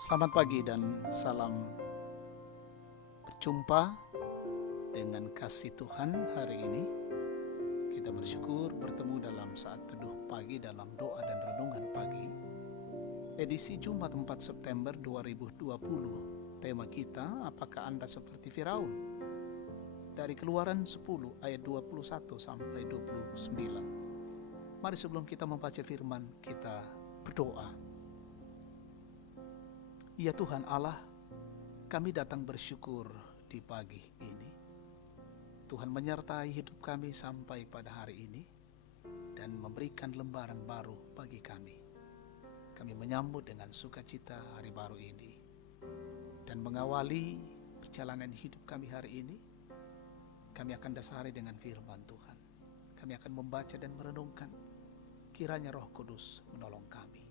Selamat pagi dan salam berjumpa dengan kasih Tuhan hari ini. Kita bersyukur bertemu dalam saat teduh pagi dalam doa dan renungan pagi. Edisi Jumat 4 September 2020. Tema kita, apakah Anda seperti Firaun? Dari Keluaran 10 ayat 21 sampai 29. Mari sebelum kita membaca firman, kita berdoa. Ya Tuhan Allah, kami datang bersyukur di pagi ini. Tuhan menyertai hidup kami sampai pada hari ini dan memberikan lembaran baru bagi kami. Kami menyambut dengan sukacita hari baru ini dan mengawali perjalanan hidup kami hari ini. Kami akan dasari dengan firman Tuhan. Kami akan membaca dan merenungkan. Kiranya Roh Kudus menolong kami.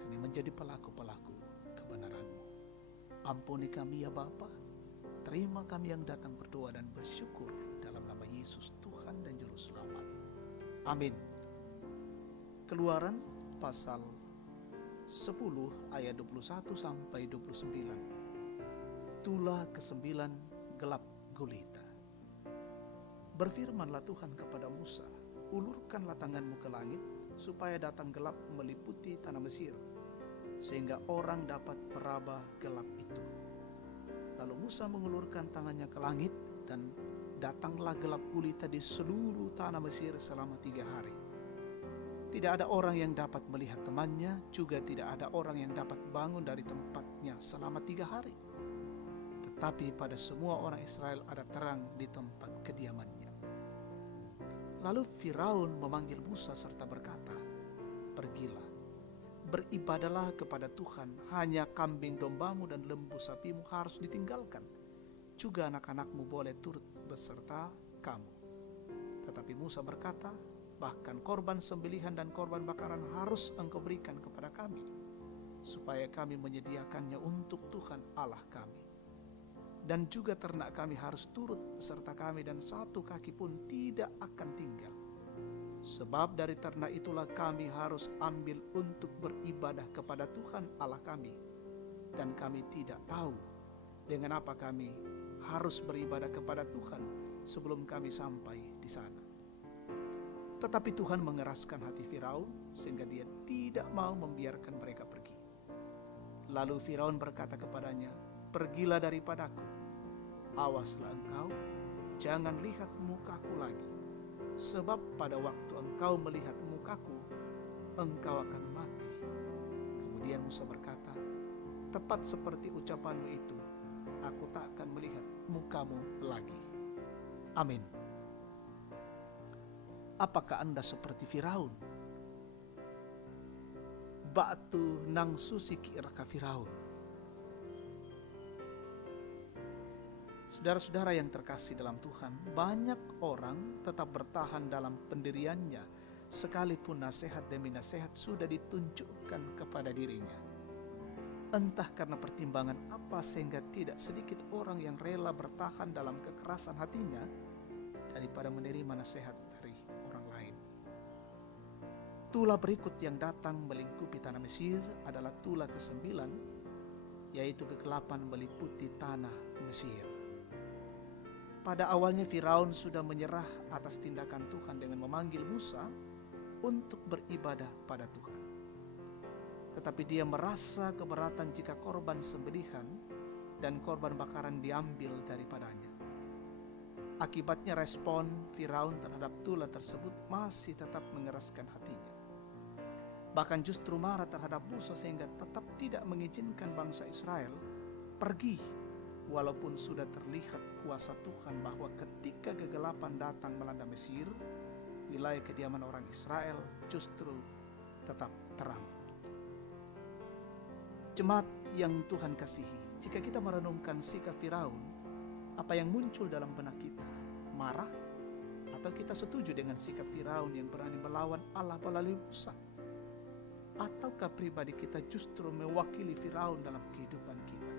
Kami menjadi pelaku-pelaku kebenaran-Mu. Ampuni kami ya Bapa. Terima kami yang datang berdoa dan bersyukur dalam nama Yesus Tuhan dan Juru Selamat. Amin. Keluaran pasal 10 ayat 21 sampai 29. Tulah ke-9 gelap gulita. Berfirmanlah Tuhan kepada Musa, ulurkanlah tanganmu ke langit supaya datang gelap meliputi tanah Mesir, sehingga orang dapat meraba gelap itu. Lalu Musa mengulurkan tangannya ke langit dan datanglah gelap gulita di seluruh tanah Mesir selama 3 hari. Tidak ada orang yang dapat melihat temannya, juga tidak ada orang yang dapat bangun dari tempatnya selama 3 hari. Tetapi pada semua orang Israel ada terang di tempat kediamannya. Lalu Firaun memanggil Musa serta berkata, pergilah, beribadalah kepada Tuhan, hanya kambing dombamu dan lembu sapimu harus ditinggalkan. Juga anak-anakmu boleh turut beserta kamu. Tetapi Musa berkata, bahkan korban sembelihan dan korban bakaran harus engkau berikan kepada kami, supaya kami menyediakannya untuk Tuhan Allah kami. Dan juga ternak kami harus turut beserta kami, dan satu kaki pun tidak akan tinggal. Sebab dari ternak itulah kami harus ambil untuk beribadah kepada Tuhan Allah kami. Dan kami tidak tahu dengan apa kami harus beribadah kepada Tuhan sebelum kami sampai di sana. Tetapi Tuhan mengeraskan hati Firaun sehingga dia tidak mau membiarkan mereka pergi. Lalu Firaun berkata kepadanya, pergilah daripadaku, awaslah engkau, jangan lihat mukaku lagi. Sebab pada waktu engkau melihat mukaku, engkau akan mati. Kemudian Musa berkata, tepat seperti ucapanmu itu, aku tak akan melihat mukamu lagi. Amin. Apakah Anda seperti Firaun? Ba'tu nang susi ki'raka Firaun. Saudara-saudara yang terkasih dalam Tuhan, banyak orang tetap bertahan dalam pendiriannya sekalipun nasihat demi nasihat sudah ditunjukkan kepada dirinya. Entah karena pertimbangan apa sehingga tidak sedikit orang yang rela bertahan dalam kekerasan hatinya daripada menerima nasihat dari orang lain. Tulah berikut yang datang melingkupi tanah Mesir adalah tulah ke-9, yaitu kegelapan meliputi tanah Mesir. Pada awalnya Firaun sudah menyerah atas tindakan Tuhan dengan memanggil Musa untuk beribadah pada Tuhan. Tetapi dia merasa keberatan jika korban sembelihan dan korban bakaran diambil daripadanya. Akibatnya respon Firaun terhadap tulah tersebut masih tetap mengeraskan hatinya. Bahkan justru marah terhadap Musa sehingga tetap tidak mengizinkan bangsa Israel pergi. Walaupun sudah terlihat kuasa Tuhan bahwa ketika kegelapan datang melanda Mesir, wilayah kediaman orang Israel justru tetap terang. Jemaat yang Tuhan kasihi, jika kita merenungkan sikap Firaun, apa yang muncul dalam benak kita? Marah? Atau kita setuju dengan sikap Firaun yang berani melawan Allah melalui Musa? Ataukah pribadi kita justru mewakili Firaun dalam kehidupan kita?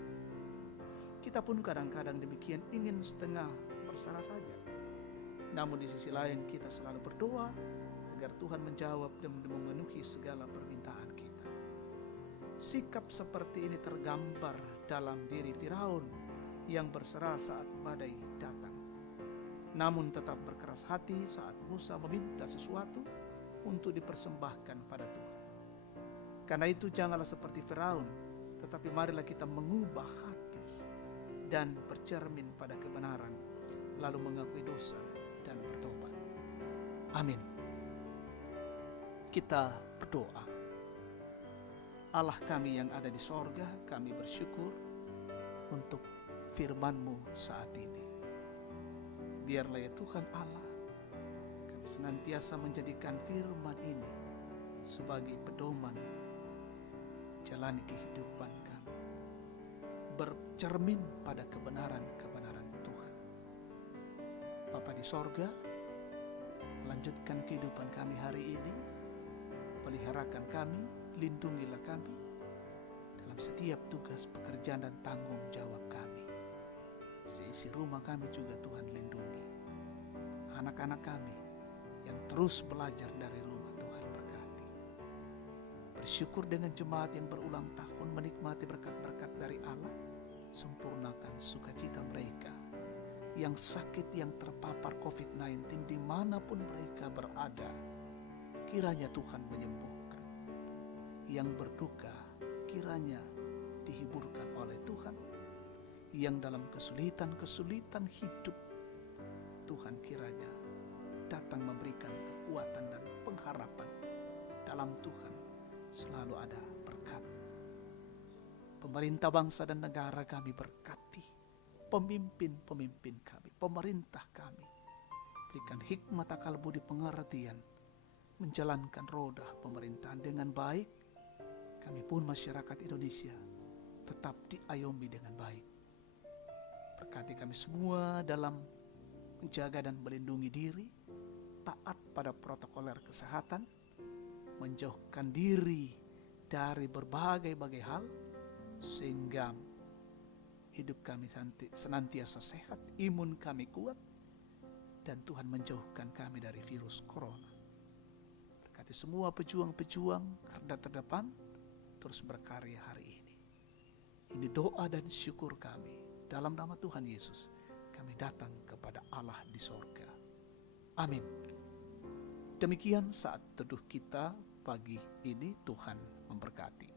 Kita pun kadang-kadang demikian, ingin setengah bersalah saja. Namun di sisi lain kita selalu berdoa agar Tuhan menjawab dan memenuhi segala permintaan kita. Sikap seperti ini tergambar dalam diri Firaun yang berserah saat badai datang, namun tetap berkeras hati saat Musa meminta sesuatu untuk dipersembahkan pada Tuhan. Karena itu janganlah seperti Firaun, tetapi marilah kita mengubah hati dan bercermin pada kebenaran, lalu mengakui dosa dan bertobat. Amin. Kita berdoa. Allah kami yang ada di sorga, kami bersyukur untuk firman-Mu saat ini. Biarlah ya Tuhan Allah, kami senantiasa menjadikan firman ini sebagai pedoman jalani kehidupan kami, bercermin pada kebenaran-kebenaran Tuhan. Bapa di sorga, melanjutkan kehidupan kami hari ini, peliharakan kami, lindungilah kami dalam setiap tugas pekerjaan dan tanggung jawab kami. Seisi rumah kami juga Tuhan lindungi. Anak-anak kami yang terus belajar dari rumah Tuhan berkati. Bersyukur dengan jemaat yang berulang tahun menikmati berkat-berkat dari Allah. Sempurnakan sukacita mereka. Yang sakit, yang terpapar COVID-19 dimanapun mereka berada, kiranya Tuhan menyembuhkan. Yang berduka kiranya dihiburkan oleh Tuhan. Yang dalam kesulitan-kesulitan hidup, Tuhan kiranya datang memberikan kekuatan dan pengharapan. Dalam Tuhan selalu ada berkat. Pemerintah bangsa dan negara kami berkati. Pemimpin-pemimpin kami, pemerintah kami, berikan hikmat akal budi pengertian menjalankan roda pemerintahan dengan baik. Kami pun masyarakat Indonesia tetap diayomi dengan baik. Berkati kami semua dalam menjaga dan melindungi diri, taat pada protokoler kesehatan, menjauhkan diri dari berbagai-bagai hal, sehingga hidup kami senantiasa sehat, imun kami kuat, dan Tuhan menjauhkan kami dari virus corona. Berkati semua pejuang-pejuang garda terdepan, terus berkarya hari ini. Ini doa dan syukur kami. Dalam nama Tuhan Yesus, kami datang kepada Allah di sorga. Amin. Demikian saat teduh kita pagi ini, Tuhan memberkati.